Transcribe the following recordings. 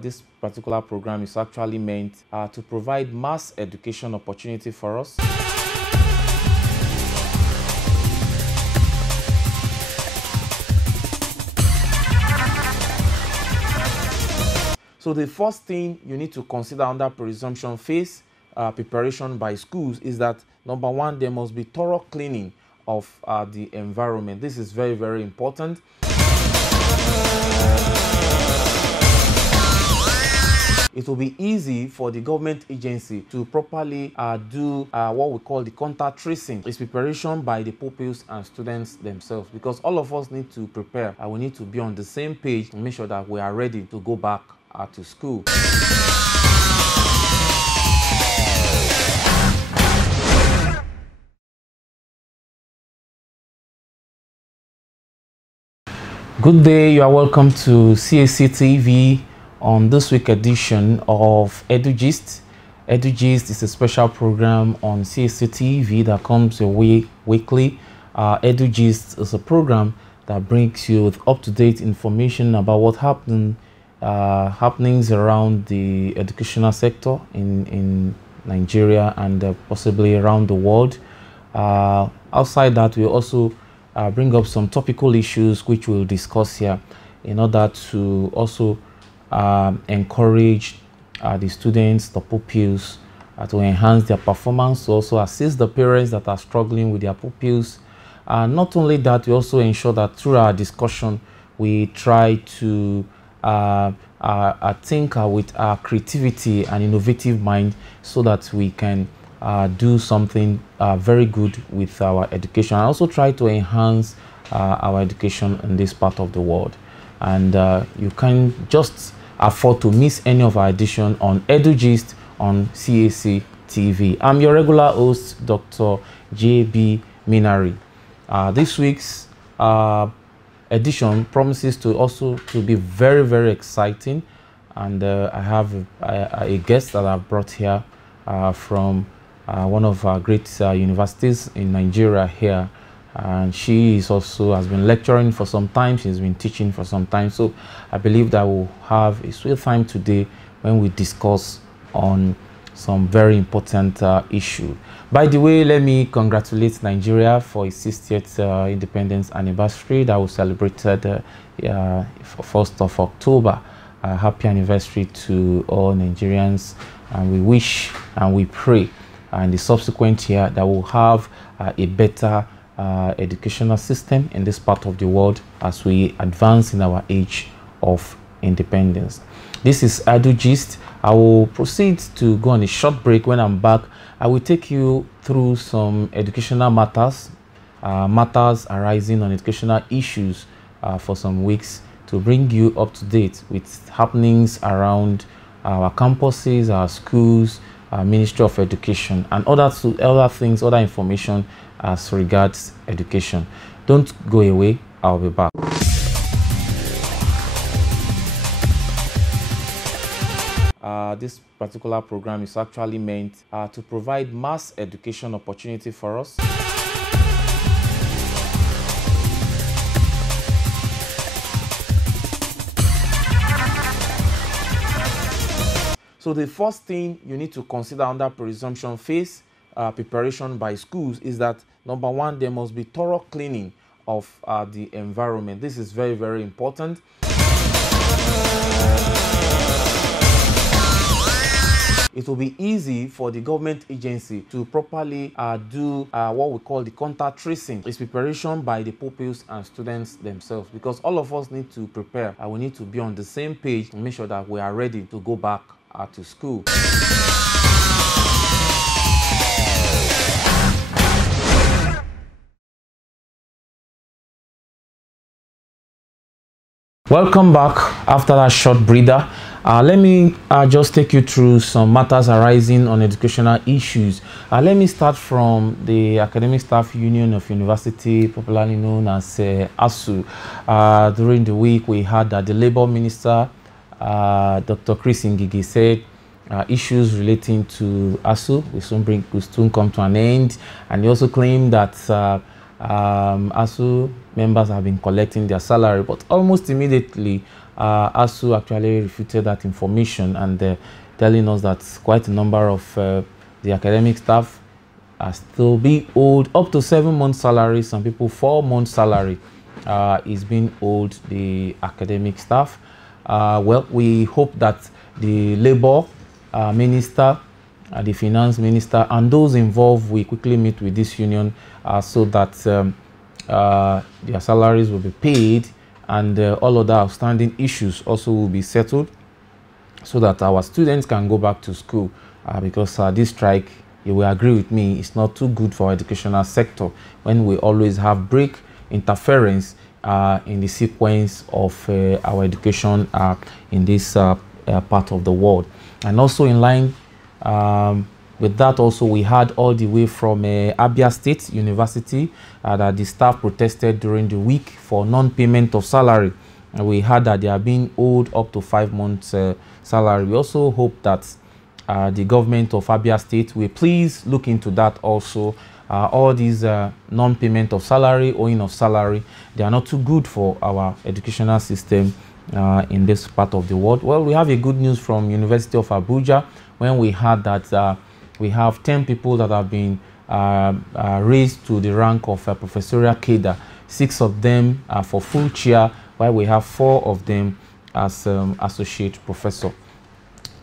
This particular program is actually meant to provide mass education opportunity for us. So the first thing you need to consider under presumption phase preparation by schools is that, number one, there must be thorough cleaning of the environment. This is very, very important. It will be easy for the government agency to properly do what we call the contact tracing. It's preparation by the pupils and students themselves, because all of us need to prepare and we need to be on the same page to make sure that we are ready to go back to school. Good day, you are welcome to CAC TV on this week edition of Edugist. Edugist is a special program on CAC TV that comes your way weekly. Edugist is a program that brings you with up-to-date information about what happenings around the educational sector in Nigeria and possibly around the world. Outside that, we also bring up some topical issues which we'll discuss here in order to also encourage the students, the pupils, to enhance their performance, to also assist the parents that are struggling with their pupils. Not only that, we also ensure that through our discussion, we try to think with our creativity and innovative mind so that we can do something very good with our education, and also try to enhance our education in this part of the world. And you can just afford to miss any of our edition on Edugist on CAC TV. I'm your regular host, Dr. JB Minari. This week's edition promises to be very, very exciting, and I have a guest that I've brought here from one of our great universities in Nigeria here, and she is also has been lecturing for some time. She's been teaching for some time, so I believe that we'll have a sweet time today when we discuss on some very important issue. By the way, let me congratulate Nigeria for its 60th independence anniversary that was celebrated 1st of October. Happy anniversary to all Nigerians, and we wish and we pray in the subsequent year that we'll have a better educational system in this part of the world as we advance in our age of independence. This is Edugist. I will proceed to go on a short break. When I'm back, I will take you through some educational matters arising on educational issues for some weeks, to bring you up to date with happenings around our campuses, our schools, our Ministry of Education, and other things, other information as regards education. Don't go away, I'll be back. This particular program is actually meant to provide mass education opportunity for us. So the first thing you need to consider under presumption phase preparation by schools is that, number one, there must be thorough cleaning of the environment. This is very, very important. It will be easy for the government agency to properly do what we call the contact tracing. It's preparation by the pupils and students themselves, because all of us need to prepare and we need to be on the same page to make sure that we are ready to go back to school. Welcome back after that short breather. Let me just take you through some matters arising on educational issues. Let me start from the Academic Staff Union of University, popularly known as ASU. During the week, we heard that the Labour Minister, Dr. Chris Ngige, said issues relating to ASU will soon come to an end, and he also claimed that ASU members have been collecting their salary, but almost immediately ASU actually refuted that information and telling us that quite a number of the academic staff are still being owed up to 7 months salary. Some people 4 months salary is being owed the academic staff. Well, we hope that the labor minister, the finance minister, and those involved will quickly meet with this union so that their salaries will be paid, and all other outstanding issues also will be settled, so that our students can go back to school, because this strike, you will agree with me, is not too good for our educational sector when we always have break interference in the sequence of our education in this part of the world. And also in line with that, also we had all the way from Abia State University that the staff protested during the week for non-payment of salary. And we heard that they are being owed up to 5 months salary. We also hope that the government of Abia State will please look into that also. All these non-payment of salary, owing of salary, they are not too good for our educational system in this part of the world. Well, we have a good news from University of Abuja when we heard that we have 10 people that have been raised to the rank of professorial cadre. 6 of them are for full chair, while we have 4 of them as associate professor.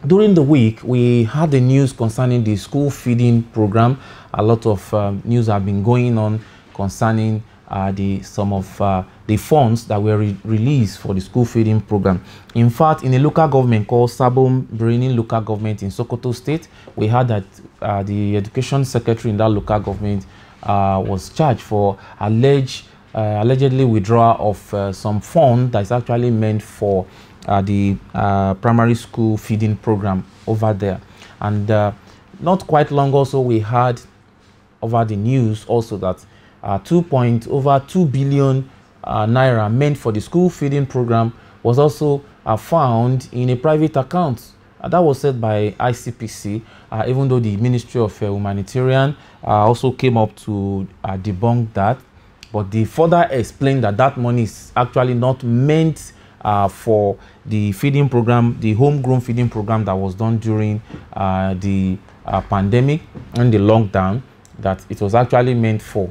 During the week, we had the news concerning the school feeding program. A lot of news have been going on concerning some of the funds that were released for the school feeding program. In fact, in a local government called Sabon Birnin local government in Sokoto State, we heard that the education secretary in that local government was charged for allegedly withdrawal of some fund that is actually meant for the primary school feeding program over there. And not quite long also, we heard over the news also that over 2 billion naira meant for the school feeding program was also found in a private account. That was said by ICPC, even though the Ministry of Humanitarian also came up to debunk that. But they further explained that that money is actually not meant for the feeding program, the homegrown feeding program that was done during the pandemic and the lockdown, that it was actually meant for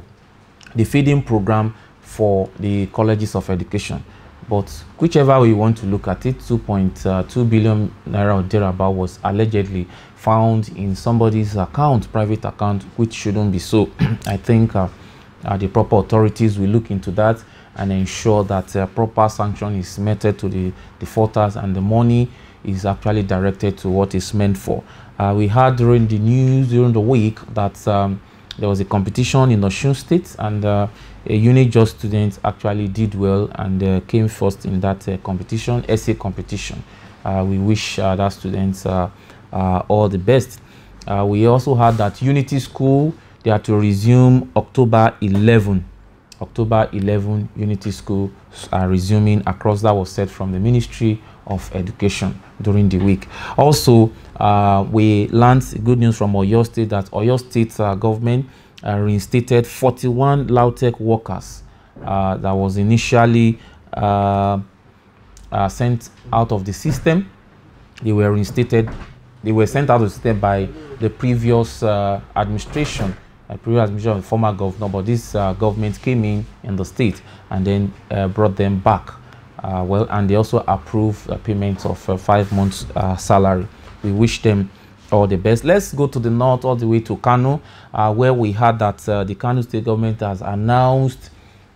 the feeding program for the colleges of education. But whichever way you want to look at it, 2.2 billion naira or thereabout was allegedly found in somebody's account, private account, which shouldn't be so. I think the proper authorities will look into that and ensure that proper sanction is meted to the defaulters and the money is actually directed to what it's meant for. We heard during the news during the week that there was a competition in Osun State, and a Edugist student actually did well and came first in that competition, essay competition. We wish that students all the best. We also heard that Unity School, they are to resume October 11. October 11, Unity School are resuming across. That was said from the Ministry of Education during the week. Also, we learned good news from Oyo State that Oyo State government reinstated 41 LAUTECH workers that was initially sent out of the system. They were reinstated. They were sent out of the system by the previous administration. Previous administration of the former governor, but this government came in the state and then brought them back. Well, and they also approved payments of 5 months salary. We wish them all the best. Let's go to the north all the way to Kano, where we heard that the Kano state government has announced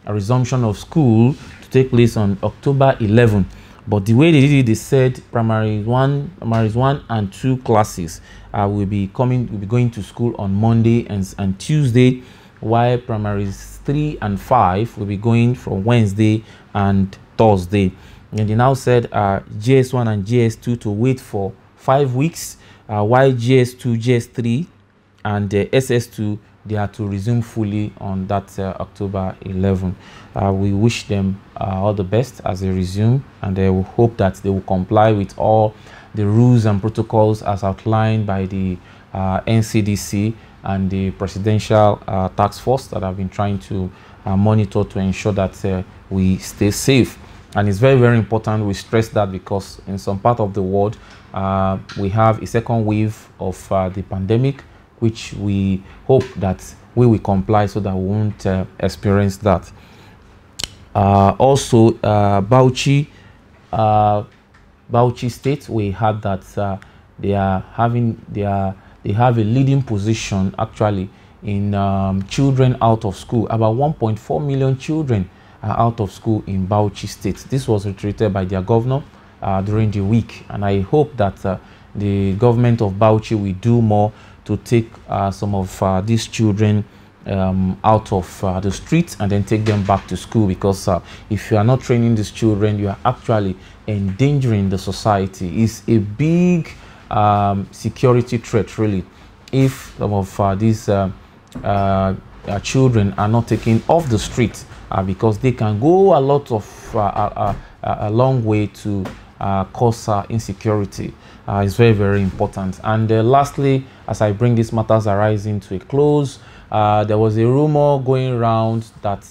a resumption of school to take place on October 11. But the way they did it, they said primaries 1 and 2 classes will be going to school on Monday and Tuesday, while primaries 3 and 5 will be going from Wednesday and Thursday. And they now said GS1 and GS2 to wait for 5 weeks, while GS2, GS3, and SS2, they are to resume fully on that October 11. We wish them all the best as they resume, and we hope that they will comply with all the rules and protocols as outlined by the NCDC and the Presidential Task Force that have been trying to monitored to ensure that we stay safe. And it's very, very important we stress that, because in some part of the world, we have a second wave of the pandemic, which we hope that we will comply so that we won't experience that. Also, Bauchi State, we had that they have a leading position actually in children out of school. About 1.4 million children are out of school in Bauchi State. This was reiterated by their governor during the week, and I hope that the government of Bauchi will do more to take some of these children out of the streets and then take them back to school, because if you are not training these children, you are actually endangering the society. It's a big security threat, really, if some of these children are not taken off the street, because they can go a long way to cause insecurity. It's very, very important. And lastly, as I bring these matters arising to a close, there was a rumor going around that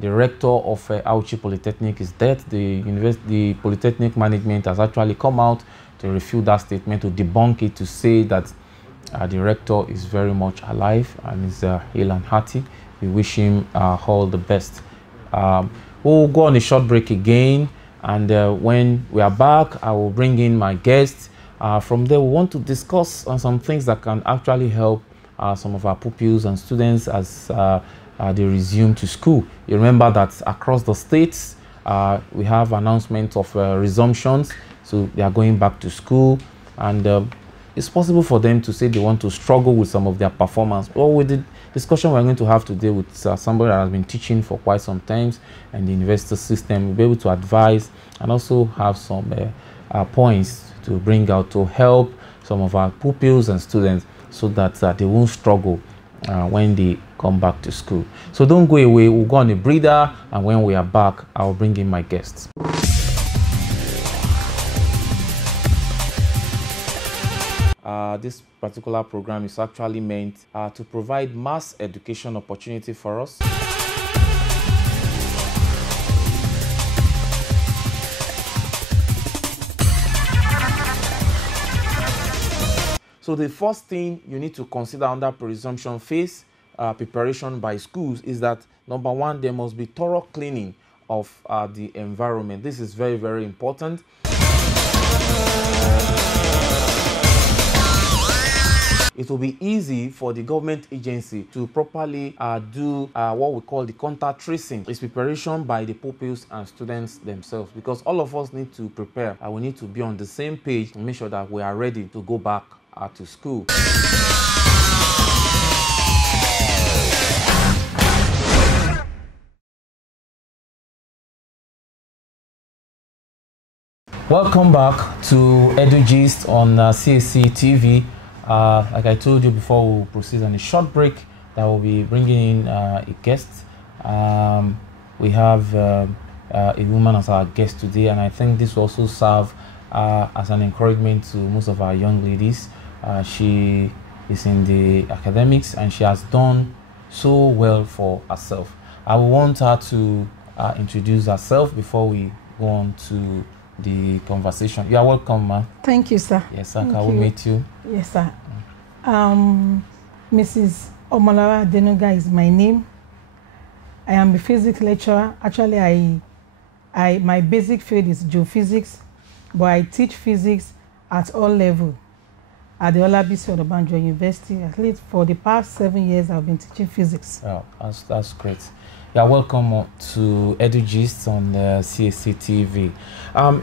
the rector of Auchi Polytechnic is dead. The Polytechnic management has actually come out to refute that statement, to debunk it, to say that the rector is very much alive and is hale and hearty. We wish him all the best. We'll go on a short break again, and when we are back, I will bring in my guests. From there, we want to discuss on some things that can actually help some of our pupils and students as they resume to school. You remember that across the states, we have announcements of resumptions, so they are going back to school, and it's possible for them to say they want to struggle with some of their performance. Well, with the discussion we're going to have today with somebody that has been teaching for quite some time and the university system, we'll be able to advise and also have some points to bring out to help some of our pupils and students so that they won't struggle when they come back to school. So don't go away, we'll go on a breather, and when we are back, I'll bring in my guests. This particular program is actually meant to provide mass education opportunity for us. So the first thing you need to consider under pre-resumption phase preparation by schools is that, number one, there must be thorough cleaning of the environment. This is very, very important. It will be easy for the government agency to properly do what we call the contact tracing. It's preparation by the pupils and students themselves, because all of us need to prepare and we need to be on the same page to make sure that we are ready to go back to school. Welcome back to Edugist on CAC TV. Like I told you before, we'll proceed on a short break that will be bringing in a guest. We have a woman as our guest today, and I think this will also serve as an encouragement to most of our young ladies. She is in the academics and she has done so well for herself. I will want her to introduce herself before we go on to the conversation. You are welcome, ma'am. Thank you, sir. Yes, sir. Can we meet you? Yes, sir. Mrs. Omolara Adenuga is my name. I am a physics lecturer. Actually, my basic field is geophysics, but I teach physics at all levels at the Olabisi Onabanjo University. At least for the past 7 years, I've been teaching physics. Oh, that's great. Yeah, welcome to Edugist on the CAC TV.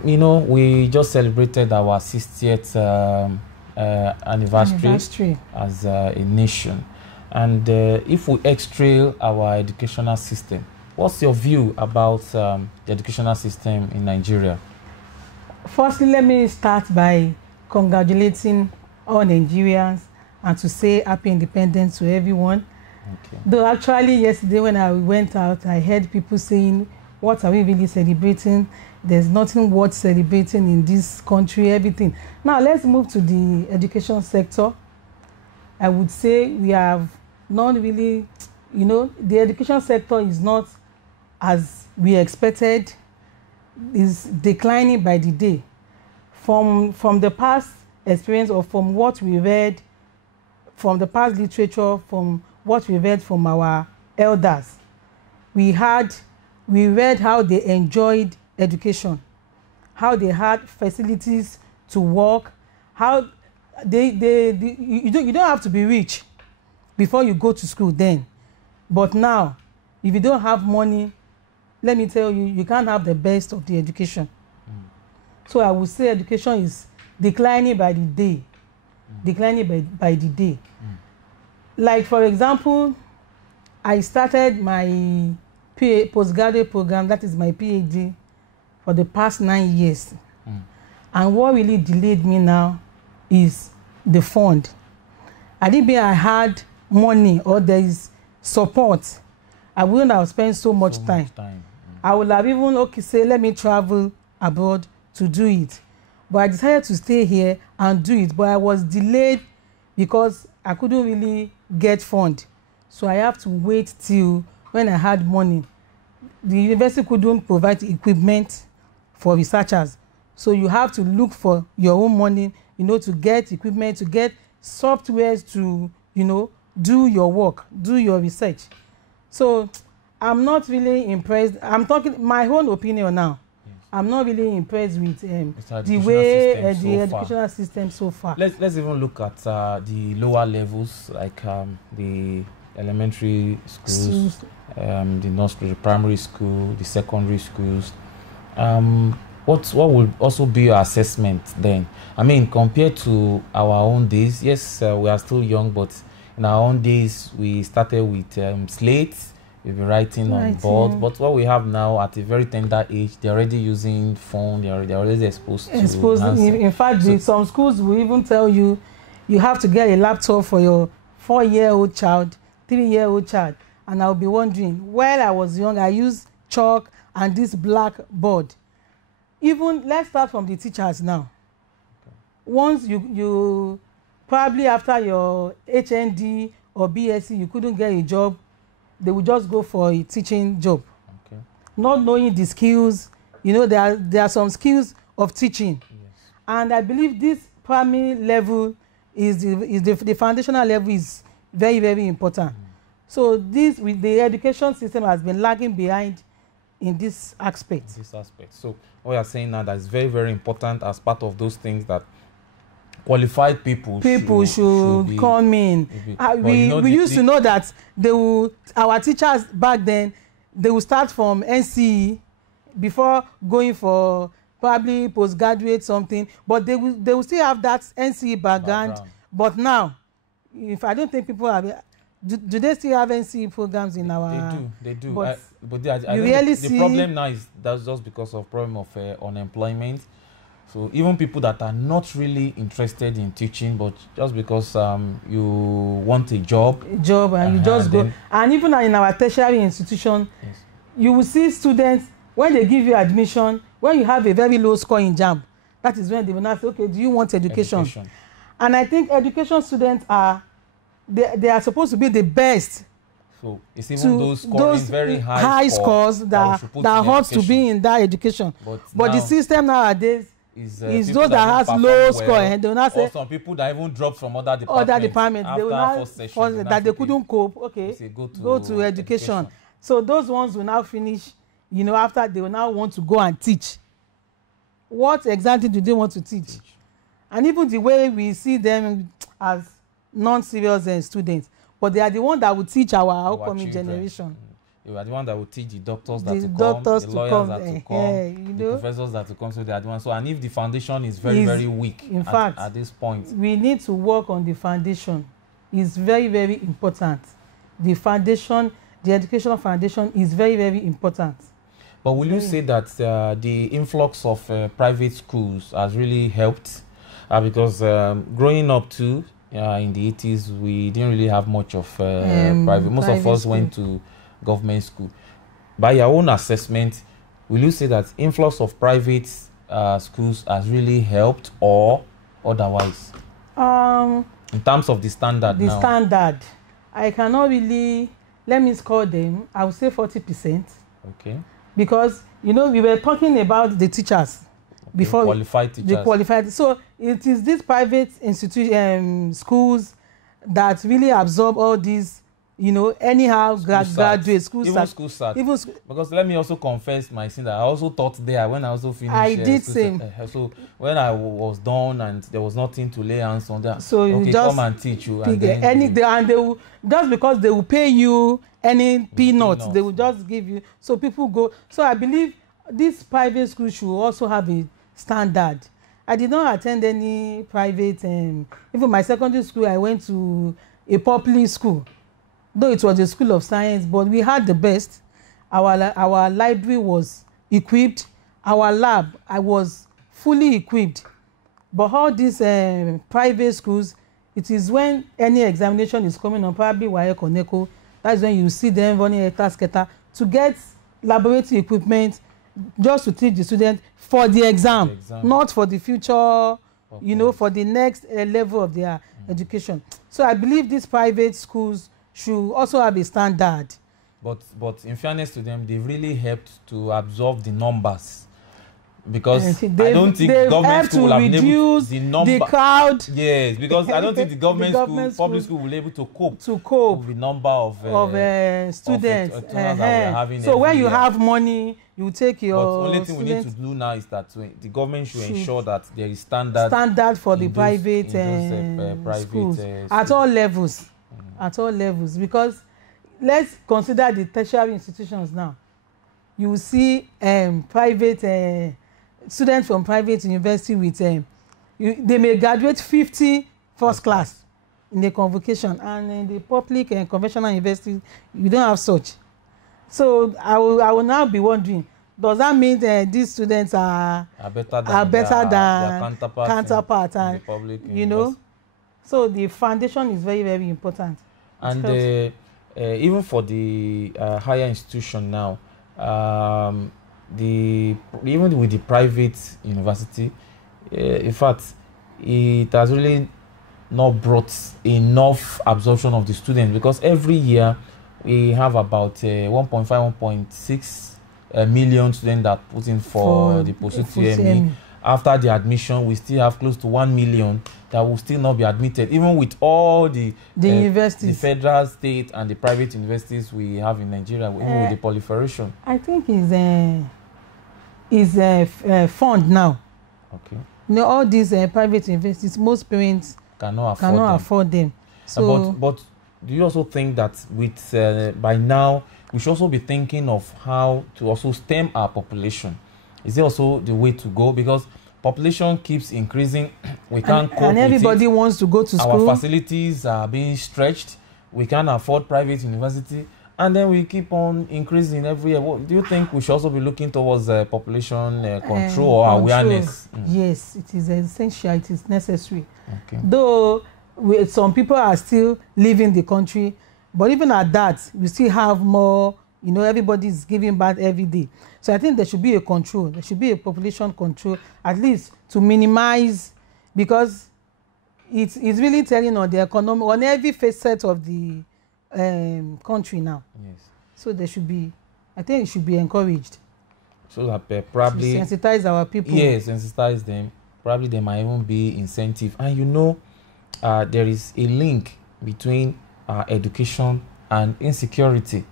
You know, we just celebrated our 60th anniversary as a nation. And if we x-trail our educational system, what's your view about the educational system in Nigeria? Firstly, let me start by congratulating all Nigerians and to say happy independence to everyone. Okay. Though actually yesterday when I went out, I heard people saying, what are we really celebrating? There's nothing worth celebrating in this country, everything. Now let's move to the education sector. I would say we have not really, you know, the education sector is not as we expected, is declining by the day. From the past experience, or from what we read, from the past literature, from what we read from our elders, we read how they enjoyed education, how they had facilities to work, how you don't have to be rich before you go to school then. But now, if you don't have money, let me tell you, you can't have the best of the education. So I would say education is declining by the day. Declining by the day. Like, for example, I started my postgraduate program, that is my PhD, for the past 9 years. And what really delayed me now is the fund. I didn't mean I had money or there is support, I wouldn't have spent so much time. I would have even, say, let me travel abroad to do it. But I decided to stay here and do it. But I was delayed because I couldn't really get fund. So I have to wait till when I had money. The university couldn't provide equipment for researchers. So you have to look for your own money, you know, to get equipment, to get softwares to, you know, do your work, do your research. So I'm not really impressed. I'm talking my own opinion now. Yes. I'm not really impressed with the way the educational system so far. Let's even look at the lower levels, like the elementary schools, the nursery, the primary school, the secondary schools. What will also be your assessment then? I mean, compared to our own days, yes, we are still young, but in our own days, we started with slates. We've been writing on board. But what we have now at a very tender age, they're already using phone. They're already exposed to. In fact, some schools will even tell you, you have to get a laptop for your 4-year-old child, 3-year-old child. And I'll be wondering, while I was young, I used chalk and this blackboard. Even, let's start from the teachers now. Okay. Once you probably after your HND or BSc, you couldn't get a job, they would just go for a teaching job. Okay. Not knowing the skills, you know, there are some skills of teaching. Yes. And I believe this primary level is the foundational level is very, very important. So this, with the education system, has been lagging behind in this aspect. So what you are saying now, that is very, very important as part of those things that qualified people should come in. We used to know that our teachers back then, they will start from NCE before going for probably postgraduate something, but they will still have that NCE background. But now, if I don't think people have, do they still have NCE programs in our? They do. But the problem now is that's just because of problem of unemployment. So even people that are not really interested in teaching, but just because you want a job and you just go. And even in our tertiary institution, yes, you will see students, when they give you admission, when you have a very low score in JAMB, that is when they will now say, okay, do you want education? And I think education students they are supposed to be the best. So it's even those scoring very high scores that ought to be in that education. But the system nowadays is those that has low score, and they will not say, or some people that even drop from other departments they will not that they couldn't cope. Okay, go to education. So those ones will now finish, you know, after they will now want to go and teach. What exactly do they want to teach? And even the way we see them as non-serious students, but they are the ones that will teach our upcoming generation. They are the ones that will teach the doctors that to come, the lawyers that to come, the professors that to come. So they are the ones. So, and if the foundation is very weak, in fact, at this point, we need to work on the foundation. It's very, very important. The foundation, the educational foundation, is very, very important. But will you say that the influx of private schools has really helped? Because growing up too, in the 80s, we didn't really have much of private. Most of us went to government school. By your own assessment, will you say that influx of private schools has really helped, or otherwise? In terms of the standard standard, I cannot really let me score them, I would say 40%. Okay. Because, you know, we were talking about the teachers before. Qualified teachers. The qualified. So it is these private schools that really absorb all these, you know, anyhow graduate schools. Even school start. Because let me also confess my sin that I also taught there when I also finished. I did same. So when I was done and there was nothing to lay hands on that. So okay, you just come and teach you. And they will, just because they will pay you any peanuts, they will just give you. So people go. So I believe these private schools should also have a standard. I did not attend any private. Even my secondary school, I went to a public school. Though it was a school of science, but we had the best. Our library was equipped. Our lab, I was fully equipped. But all these private schools, it is when any examination is coming on, probably WAEC or NECO, that's when you see them running a task to get laboratory equipment just to teach the student for the exam, not for the future, you know, for the next level of their education. So I believe these private schools should also have a standard. But in fairness to them, they really helped to absorb the numbers. Because I don't think government school will have been able to reduce the crowd. Yes, because I don't think the government school, public school will be able to cope with the number of students. That we're having. So when you have money, you take your. But the only thing we need to do now is that the government should ensure that there is standard for the private schools at all levels. At all levels, because let's consider the tertiary institutions now. You will see private students from private university with they may graduate 50 first class in the convocation, and in the public and conventional university you don't have such. So I will now be wondering, does that mean these students are better than their counterparts and the public you know? So the foundation is very, very important. And even for the higher institution now, even with the private university, in fact, it has really not brought enough absorption of the students, because every year we have about 1.5, 1.6 million students that put in for the post-UTME. After the admission, we still have close to 1 million that will still not be admitted, even with all the universities, the federal, state, and the private universities we have in Nigeria, even with the proliferation. I think is a fund now. Okay. You know, all these private universities, most parents cannot afford them. So, but do you also think that with by now we should also be thinking of how to also stem our population? Is it also the way to go? Because population keeps increasing, we can't cope and everybody with it. Wants to go to school. Our facilities are being stretched. We can't afford private university, and then we keep on increasing every year. What, do you think we should also be looking towards population control or awareness? Yes, it is essential. It is necessary. Okay. Though some people are still leaving the country, but even at that, we still have more. You know, everybody is giving birth every day. So I think there should be a control. There should be a population control, at least to minimize, because it's really telling on the economy, on every facet of the country now. Yes. So there should be, I think it should be encouraged. So that probably to sensitize our people. Yes, sensitize them. Probably there might even be incentive. And you know, there is a link between education and insecurity.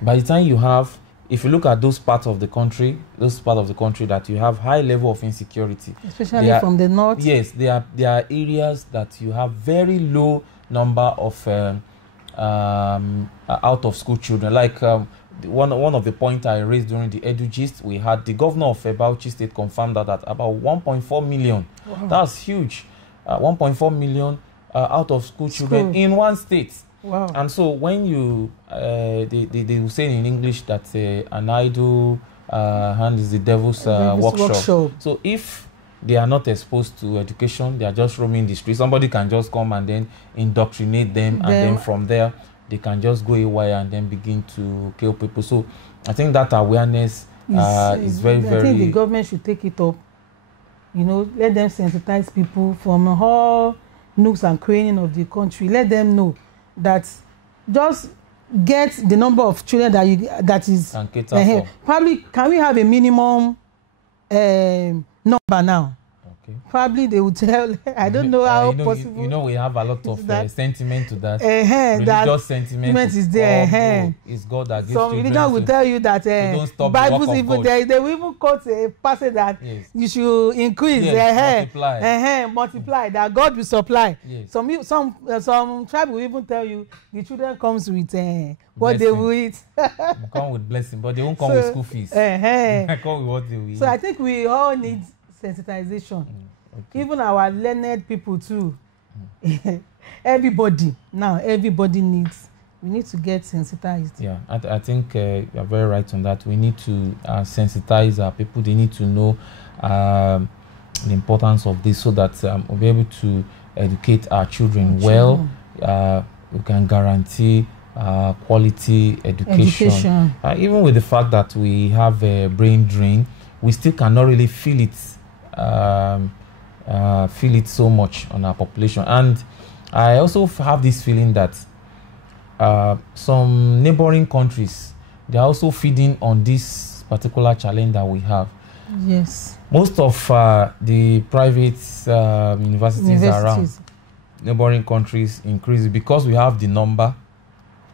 By the time you have, if you look at those parts of the country that you have high level of insecurity, especially from the north. Yes, there are areas that you have very low number of out of school children. Like one of the points I raised during the Edugist, we had the governor of Bauchi State confirmed that about 1.4 million. Wow. That's huge. 1.4 million out of school children in one state. Wow. And so when you they will say in English that an idle hand is the devil's workshop. So if they are not exposed to education, they are just roaming the street, somebody can just come and then indoctrinate them, and then from there they can just go away and then begin to kill people. So I think that awareness is very, very... I think the government should take it up. You know, let them sensitize people from all nooks and crannies of the country. Let them know that just get the number of children that is can cater for. Probably can we have a minimum number now? Okay. Probably they would tell. I don't know how possible. You know, we have a lot of sentiment to that. Religious that sentiment is there. It's God that gives some children. religion will tell you that don't stop Bibles the work even of they will even quote a passage that you should increase, multiply, that God will supply. Yes. Some tribe will even tell you the children comes with what they will eat. They come with blessing, but they won't come with school fees. They come with what they will eat. So I think we all need sensitization. Okay. Even our learned people too. Everybody needs. We need to get sensitized. Yeah, I think you're very right on that. We need to sensitize our people. They need to know the importance of this so that we'll be able to educate our children well. We can guarantee quality education. Even with the fact that we have a brain drain, we still cannot really feel it so much on our population. And I also have this feeling that some neighboring countries, they are also feeding on this particular challenge that we have. Yes. Most of the private universities around neighboring countries increase because we have the number.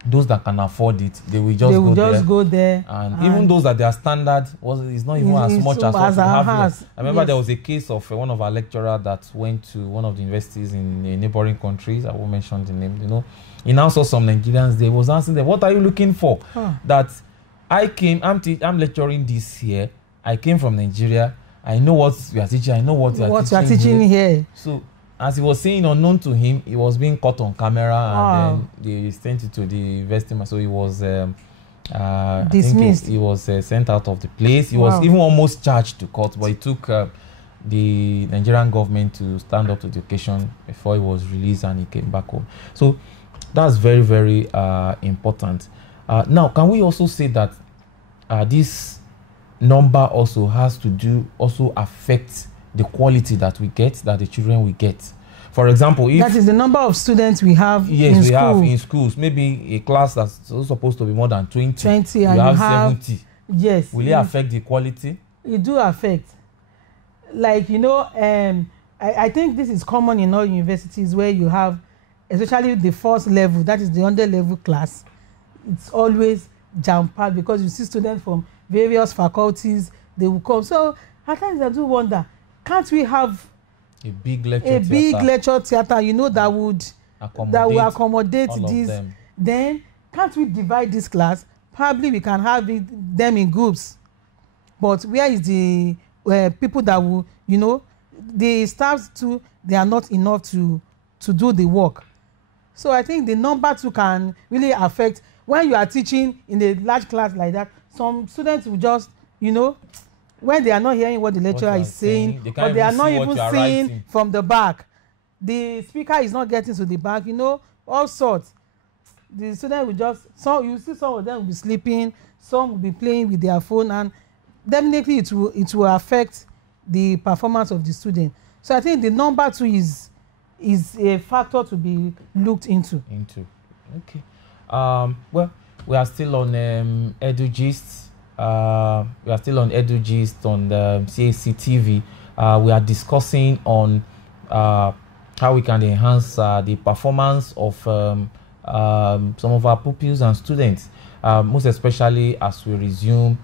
Those that can afford it, they will just go there. And even those that their standard is not even as much as what we have here. I remember there was a case of one of our lecturers that went to one of the universities in neighboring countries. I won't mention the name. You know, he now saw some Nigerians there. Was asking them, "What are you looking for?" That I'm lecturing this year. I came from Nigeria. I know what you are teaching. I know what you are teaching here. So, as he was saying, unknown to him, he was being caught on camera, and then they sent it to the university. So he was dismissed. He was sent out of the place. He was even almost charged to court, but it took the Nigerian government to stand up to the occasion before he was released and he came back home. So that's very, very important. Now, can we also say that this number also affects the quality that the children will get? For example, if that is the number of students we have have in schools, maybe a class that's supposed to be more than 20 and you have 70. Yes. Will it affect the quality? It do affect. Like, you know, I think this is common in all universities where you have, especially the first level, that is the under level class, it's always jam-packed because you see students from various faculties, they will come. So at times I do wonder, can't we have a big lecture theater, you know, that will accommodate this? Then can't we divide this class? Probably we can have them in groups. But where is the people that will, you know, the staffs too, they are not enough to do the work. So I think the number too can really affect when you are teaching in a large class like that. Some students will just, you know, when they are not hearing what the lecturer is saying, or they are not even seeing from the back, the speaker is not getting to the back, you know, all sorts. The student will just, you see some of them will be sleeping, some will be playing with their phone, and definitely it will affect the performance of the student. So I think the number two is a factor to be looked into. Okay. Well, we are still on Edugist. We are still on Edugist on the CAC TV. We are discussing on how we can enhance the performance of some of our pupils and students, most especially as we resume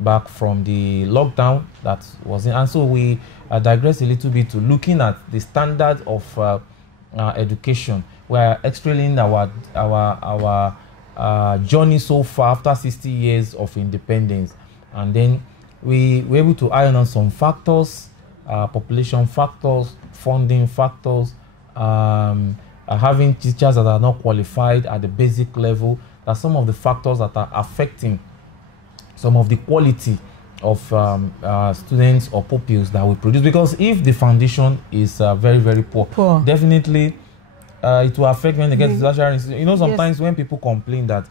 back from the lockdown that was in. And so we digress a little bit to looking at the standard of education. We are extracting our journey so far after 60 years of independence, and then we were able to iron on some factors, population factors, funding factors, having teachers that are not qualified at the basic level. That some of the factors that are affecting some of the quality of students or pupils that we produce. Because if the foundation is very, very poor, definitely it will affect when they get to tertiary institution. You know, sometimes when people complain that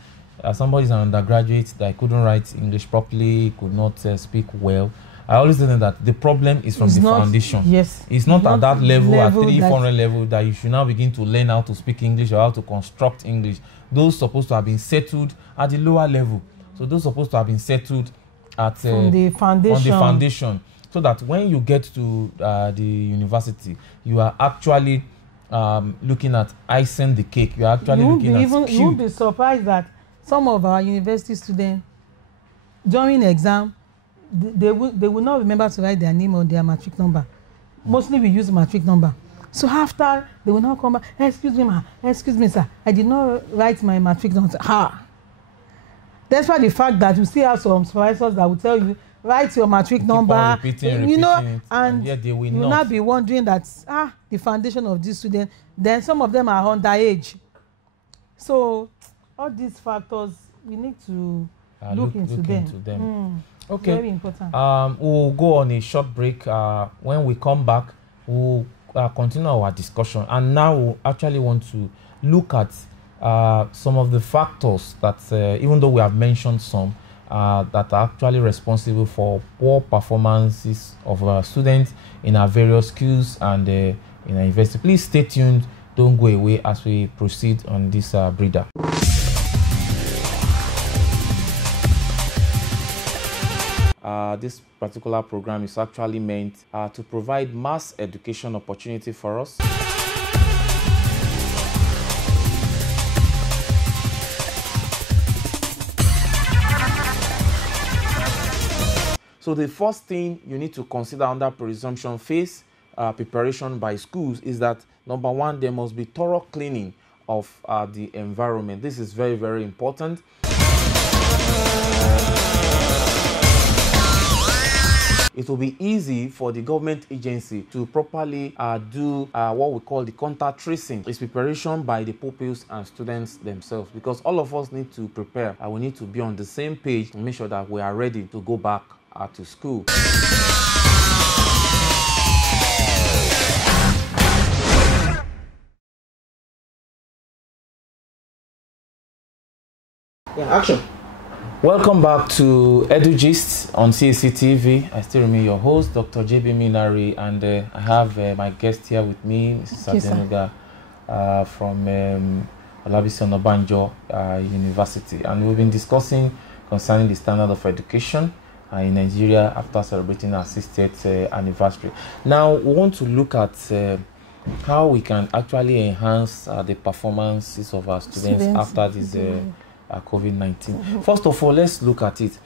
somebody is an undergraduate that couldn't write English properly, could not speak well, I always tell them that the problem is from the foundation. Yes. It's not at that level, at 300 level, that you should now begin to learn how to speak English or how to construct English. Those supposed to have been settled at the lower level. So those supposed to have been settled at from the foundation. On the foundation, so that when you get to the university, you are actually looking at icing the cake. You are actually looking at skill. You won't be surprised that some of our university students, during exam, they will not remember to write their name or their matric number. Mostly we use matric number. So after, they will not come back. Excuse me, ma. Excuse me, sir. I did not write my matric number. Despite the fact that you still have some supervisors that will tell you, write your matric number, repeating it, and yet they will not be wondering that the foundation of this student. Then some of them are underage. So all these factors we need to look into them. Okay. Very important. We'll go on a short break. When we come back, we'll continue our discussion. And now we actually want to look at some of the factors that, even though we have mentioned some, that are actually responsible for poor performances of students in our various schools and in our university. Please stay tuned. Don't go away as we proceed on this breather. This particular program is actually meant to provide mass education opportunity for us. So the first thing you need to consider under pre-resumption phase preparation by schools is that, number one, there must be thorough cleaning of the environment. This is very, very important. It will be easy for the government agency to properly do what we call the contact tracing. It's preparation by the pupils and students themselves, because all of us need to prepare and we need to be on the same page to make sure that we are ready to go back to school. Yeah, action. Welcome back to Edugist on CAC-TV. I still remain your host, Dr. JB Minari, and I have my guest here with me, Mrs. Adenuga from Olabisi Onabanjo University. And we've been discussing concerning the standard of education in Nigeria after celebrating our 60th anniversary. Now, we want to look at how we can actually enhance the performances of our students after this COVID-19. First of all, let's look at it.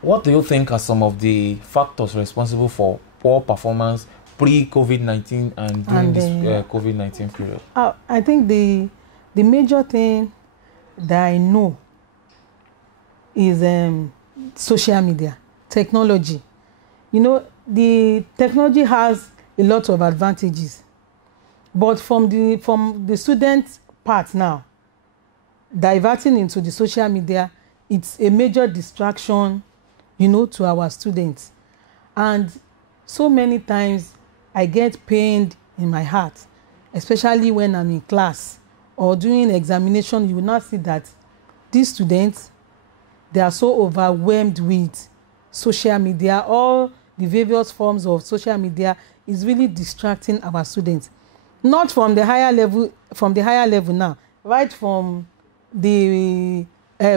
What do you think are some of the factors responsible for poor performance pre-COVID-19 and during this COVID-19 period? I think the major thing that I know is social media, technology. You know, the technology has a lot of advantages, but from the student part now, diverting into the social media, it's a major distraction, you know, to our students. And so many times I get pained in my heart, especially when I'm in class or during examination. You will not see that these students, they are so overwhelmed with social media. All the various forms of social media is really distracting our students. Not from the higher level now, right from the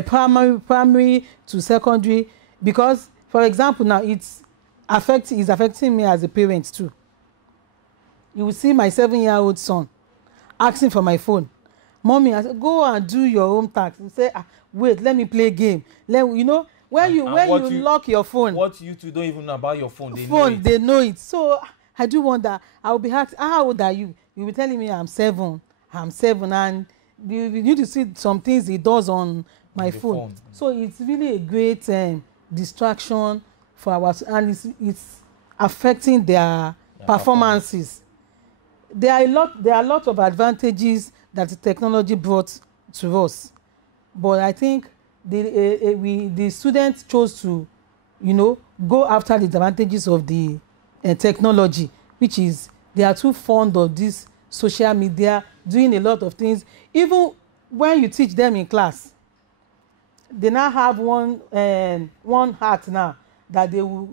primary to secondary, because, for example, now it's affecting me as a parent too. You will see my 7-year-old son asking for my phone. Mommy, I said, go and do your own task. You say, wait, let me play a game. You know, when you lock your phone. What you two don't even know about your phone, they know it. So I do wonder, I will be asked, how old are you? You will be telling me I'm 7, and you need to see some things he does on my phone. So it's really a great distraction for our, and it's affecting their performances. There are a lot of advantages that the technology brought to us, but I think the students chose to, you know, go after the advantages of the technology, which is they are too fond of this social media, doing a lot of things. Even when you teach them in class, they now have one heart now that they will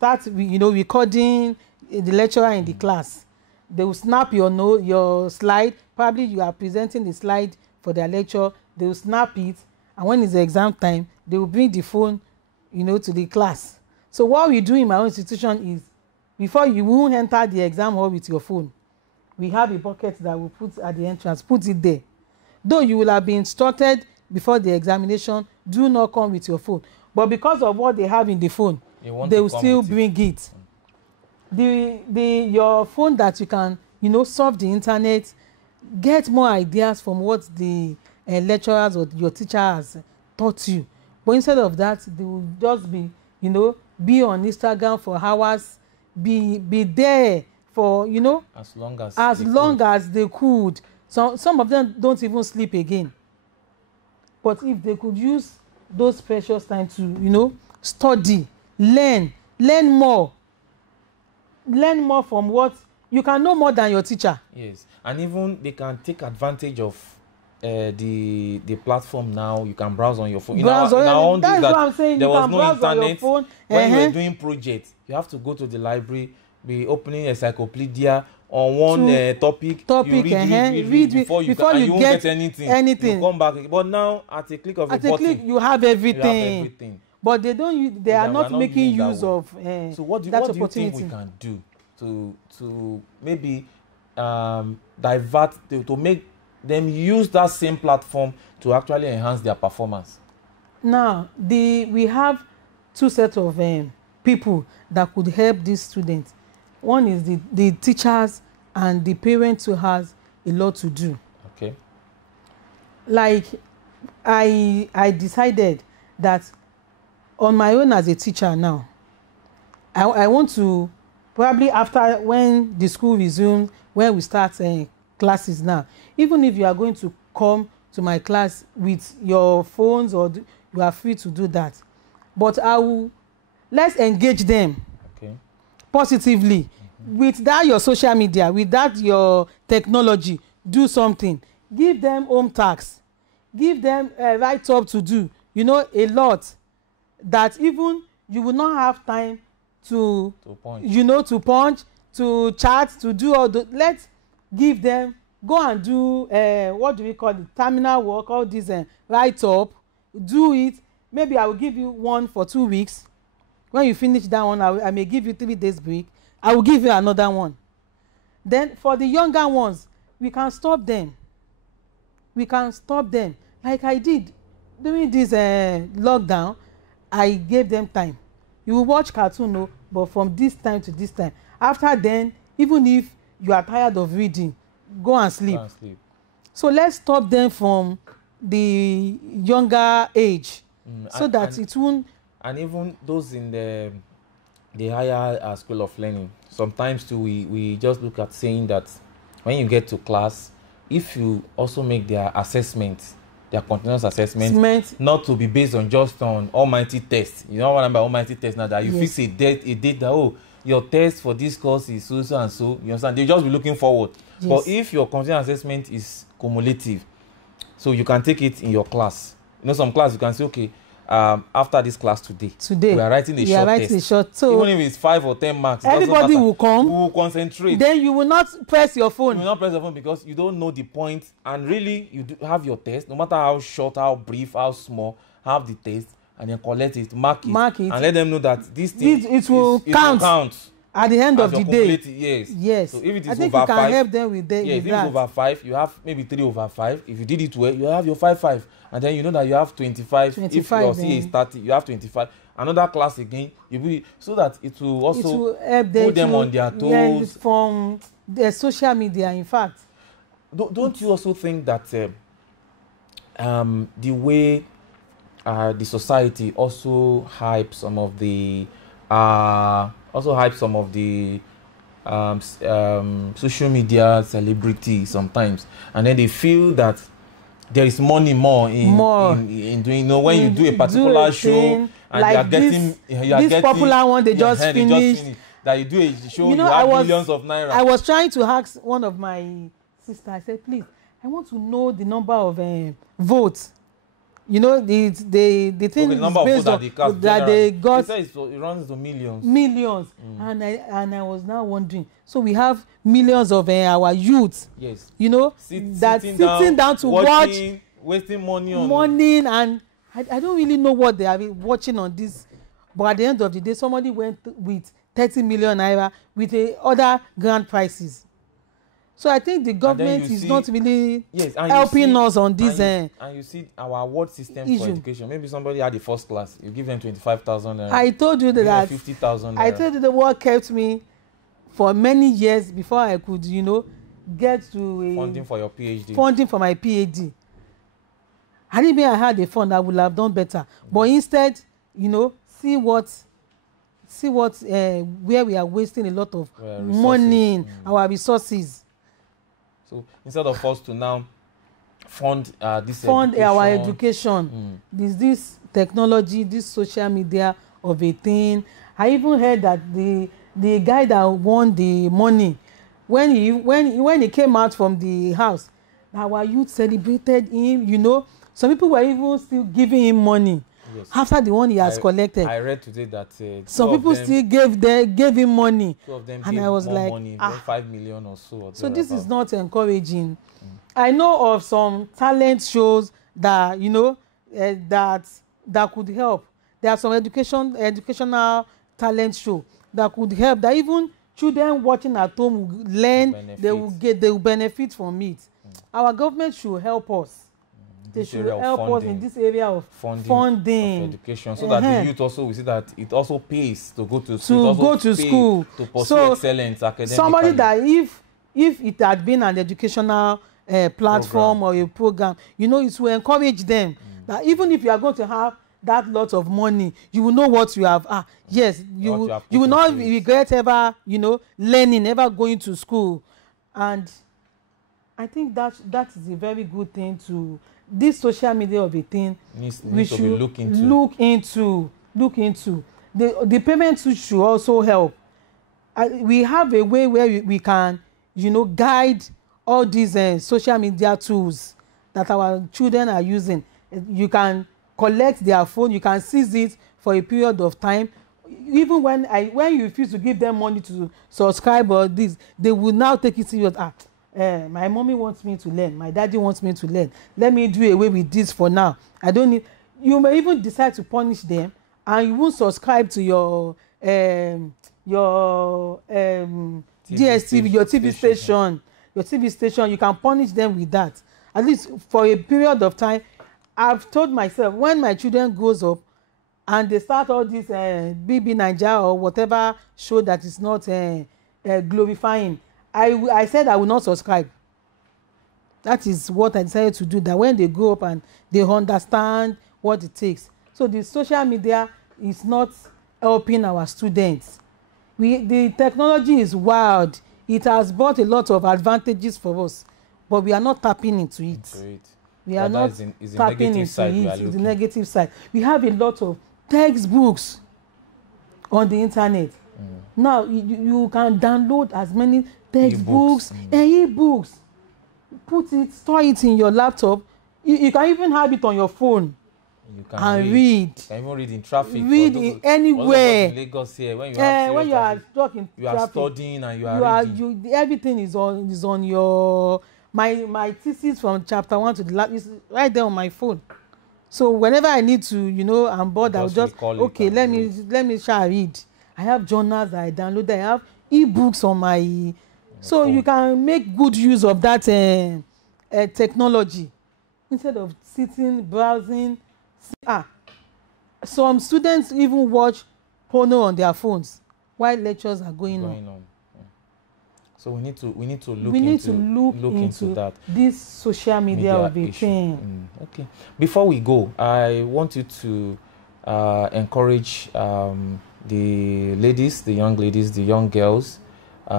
start, recording the lecturer in the class. They will snap your slide. Probably you are presenting the slide for their lecture. They will snap it, and when it's the exam time, they will bring the phone, to the class. So what we do in my own institution is, before you won't enter the exam hall with your phone, we have a bucket that we put at the entrance. Put it there. Though you will have been instructed before the examination, do not come with your phone. But because of what they have in the phone, they will still bring it. Your phone that you can, surf the internet, get more ideas from what the lecturers or your teacher has taught you. But instead of that, they will just be, be on Instagram for hours, be there for, as long as they could. So some of them don't even sleep again. But if they could use those precious time to, study, learn more from what you can know more than your teacher. Yes, and even they can take advantage of the platform now. You can browse on your phone. That's what I'm saying. There you was can no browse internet on your phone. when you were doing projects. You have to go to the library, be opening a encyclopedia on one topic. You read before you won't get anything. You come back, but now at a click of a button, you have everything. But they don't. They are not making use of. So what do you think we can do to maybe divert to make them use that same platform to actually enhance their performance? Now we have two sets of people that could help these students. One is the teachers and the parents who has a lot to do. Okay. Like I decided that on my own as a teacher now, I want to, probably after when the school resumes, when we start classes now, even if you are going to come to my class with your phones, or you are free to do that, but let's engage them positively. With that your social media, with that your technology, do something. Give them home tasks, give them write up to do, a lot that even you will not have time to punch, to chat, to do all the. Let's give them, go and do what do we call it, terminal work, all this write up, do it. Maybe I will give you one for 2 weeks. When you finish that one, I may give you 3 days break. I will give you another one. Then for the younger ones, we can stop them. Like I did during this lockdown. I gave them time. You will watch cartoon, but from this time to this time. After then, even if you are tired of reading, go and sleep. So let's stop them from the younger age, so that it won't. And even those in the higher school of learning, sometimes too, we just look at saying that when you get to class, if you also make their assessment, their continuous assessment, not to be based on just on almighty test. You know what I mean by almighty test now? That you fix a date that your test for this course is so and so. You understand? They just be looking forward. Yes. But if your continuous assessment is cumulative, so you can take it in your class. Some class you can say, okay, after this class today we are writing a short test. So even if it's 5 or 10 marks, everybody will come. We will concentrate. Then you will not press your phone. You will not press your phone because you don't know the point. And really, you do have your test, no matter how short, how brief, how small. Have the test and then collect it, mark it, and let them know that this thing will count at the end of the day. Yes. So if it is I think over you can 5, help them with that. If it is over 5, you have maybe 3 over 5. If you did it well, you have your 5. And then you know that you have 25. If your CA is 30, you have 25. Another class again, so that it will also put them on their toes. From the social media, in fact. Don't you also think that the way the society also hype some of the social media celebrities sometimes, and then they feel that there is money more in doing, when you do a particular show and like this popular one they just finished, that you do a show, you have millions of naira. I was trying to ask one of my sisters, I said, please, I want to know the number of votes you know, the thing is based on that they got. They say it runs to millions. Millions, and I was now wondering. So we have millions of our youth. Yes. You know, sitting down to watch, wasting money on money, and I don't really know what they are watching on this. But at the end of the day, somebody went with 30 million naira with other grand prizes. So I think the government is not really helping us on this. And you see our award system for education. Maybe somebody had the first class, you give them 25,000. I told you that 50,000. I told you the what kept me for many years before I could, you know, get to funding for your PhD. Funding for my PhD. I didn't mean I had a fund, I would have done better. But instead, you know, see what where we are wasting a lot of money, our resources. So instead of us to now fund our education, this technology, this social media of a thing. I even heard that the guy that won the money, when he came out from the house, our youth celebrated him. You know, some people were even still giving him money. Yes. After the one he has collected. I read today that some people still gave him money. Two of them and gave I was more like, money, 5 million or so. So this is not encouraging. I know of some talent shows that, you know, that could help. There are some educational talent show that could help. That even children watching at home will learn. They will benefit from it. Our government should help us. They should help us in this area of funding of education, so that the youth also will see that it also pays to go to school. To pursue excellence academically. Somebody that if it had been an educational platform or a program, you know, it will encourage them that even if you are going to have that lot of money, you will know what you have. Yes, you will not regret ever, you know, learning, ever going to school. And I think that is a very good thing to this social media of a thing. We should look into. The parents should also help. We have a way where we can, you know, guide all these social media tools that our children are using. You can collect their phone, you can seize it for a period of time. Even when you refuse to give them money to subscribe or this, they will now take it serious. My mommy wants me to learn, my daddy wants me to learn, let me do away with this for now. I don't need. You may even decide to punish them, and you won't subscribe to your DSTV, your TV station. You can punish them with that, at least for a period of time. I've told myself, when my children grows up and they start all this BB Naija or whatever show that is not glorifying, I said I will not subscribe. That is what I decided to do, that when they grow up and they understand what it takes. So the social media is not helping our students. The technology is wild. It has brought a lot of advantages for us, but we are not tapping into it. We are not tapping into it. It's the negative side. We have a lot of textbooks on the internet. Now you can download as many textbooks and e-books. Store it in your laptop. You can even have it on your phone. You can read. You can even read in traffic. Read anywhere. In Lagos here, when you are stuck in traffic, you are studying and you are reading. Everything is on your. My thesis from chapter 1 to the last is right there on my phone. So whenever I need to, you know, I'm bored, I'll just let me try read. I have journals that I download. I have e-books on my. So you can make good use of that technology instead of sitting browsing. Some students even watch porno on their phones while lectures are going on. So we need to look into that. This social media of a thing. Okay. Before we go, I want you to encourage the ladies, the young ladies, the young girls,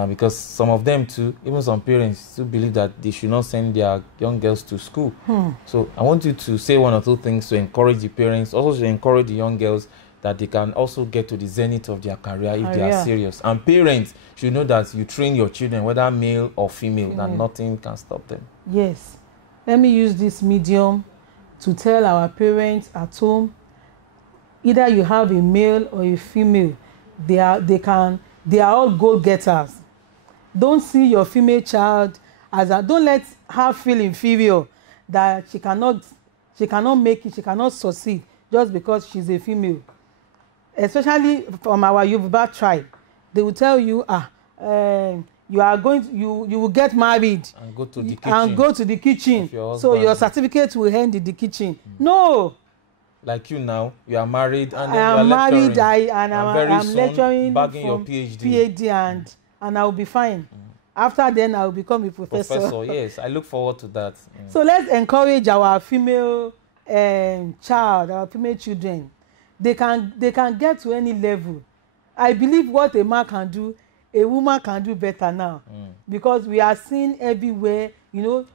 because some of them too, even some parents still believe that they should not send their young girls to school. So I want you to say one or two things to encourage the parents, also to encourage the young girls, that they can also get to the zenith of their career if they are serious. And parents should know that you train your children, whether male or female, that nothing can stop them. Yes. Let me use this medium to tell our parents at home, either you have a male or a female, they are all goal-getters. Don't see your female child as don't let her feel inferior, that she cannot make it, she cannot succeed just because she's a female. Especially from our Yoruba tribe, they will tell you, you will get married and go to the kitchen. So your certificate will end in the kitchen. No. Like you now, you are married and I am married. I'm lecturing bagging your PhD and I will be fine. After then, I will become a professor. Yes, I look forward to that. So let's encourage our female our female children. They can get to any level. I believe what a man can do, a woman can do better now, because we are seeing everywhere,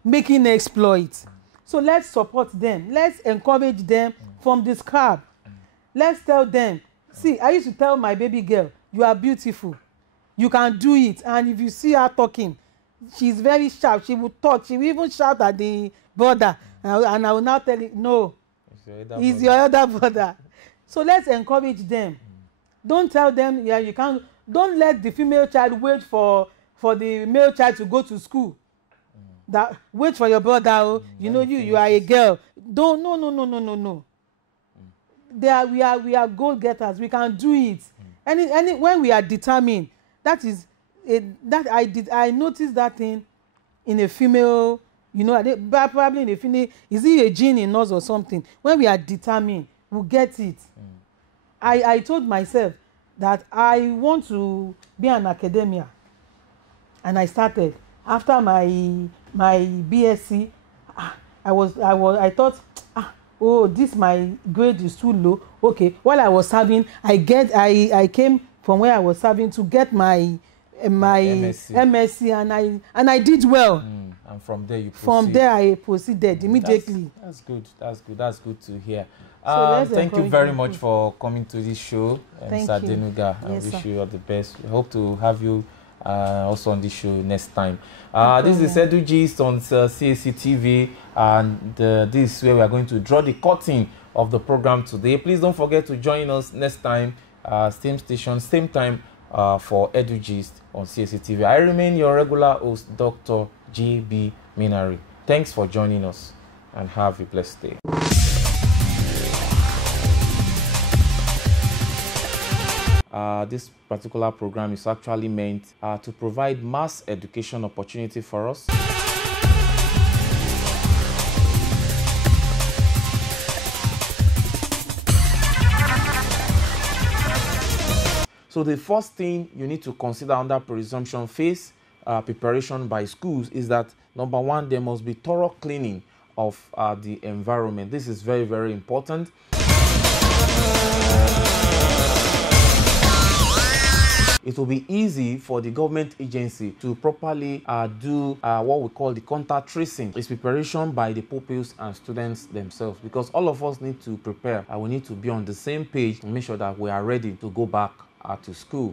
making exploits. So let's support them. Let's encourage them from the scrap. Let's tell them, see, I used to tell my baby girl, you are beautiful. You can do it. And if you see her talking, she's very sharp. She will talk. She will even shout at the brother. And I will now tell you, no, it's your other brother. So let's encourage them. Don't tell them, you can't. Don't let the female child wait for the male child to go to school. That wait for your brother. You are a girl. Don't. No. We are goal getters. We can do it. When we are determined, I noticed that thing in a female. Probably in a female. Is it a gene in us or something? When we are determined, we'll get it. I told myself that I want to be an academia, and I started after my BSc. I thought, this my grade is too low. Okay, while I was serving, I came from where I was serving to get my MSc, and I did well. And from there From there I proceeded immediately. That's good to hear. Thank you very much for coming to this show, Mr. Adenuga. I wish you all the best. We hope to have you also on this show next time. This is Edugist on CAC TV, and this is where we are going to draw the curtain of the program today. Please don't forget to join us next time, same station, same time, for Edugist on CAC TV. I remain your regular host, Dr. J.B. Minari. Thanks for joining us, and have a blessed day. This particular program is actually meant to provide mass education opportunity for us. So the first thing you need to consider under presumption phase preparation by schools is that, number one, there must be thorough cleaning of the environment. This is very, very important. It will be easy for the government agency to properly do what we call the contact tracing. It's preparation by the pupils and students themselves, because all of us need to prepare and we need to be on the same page to make sure that we are ready to go back to school.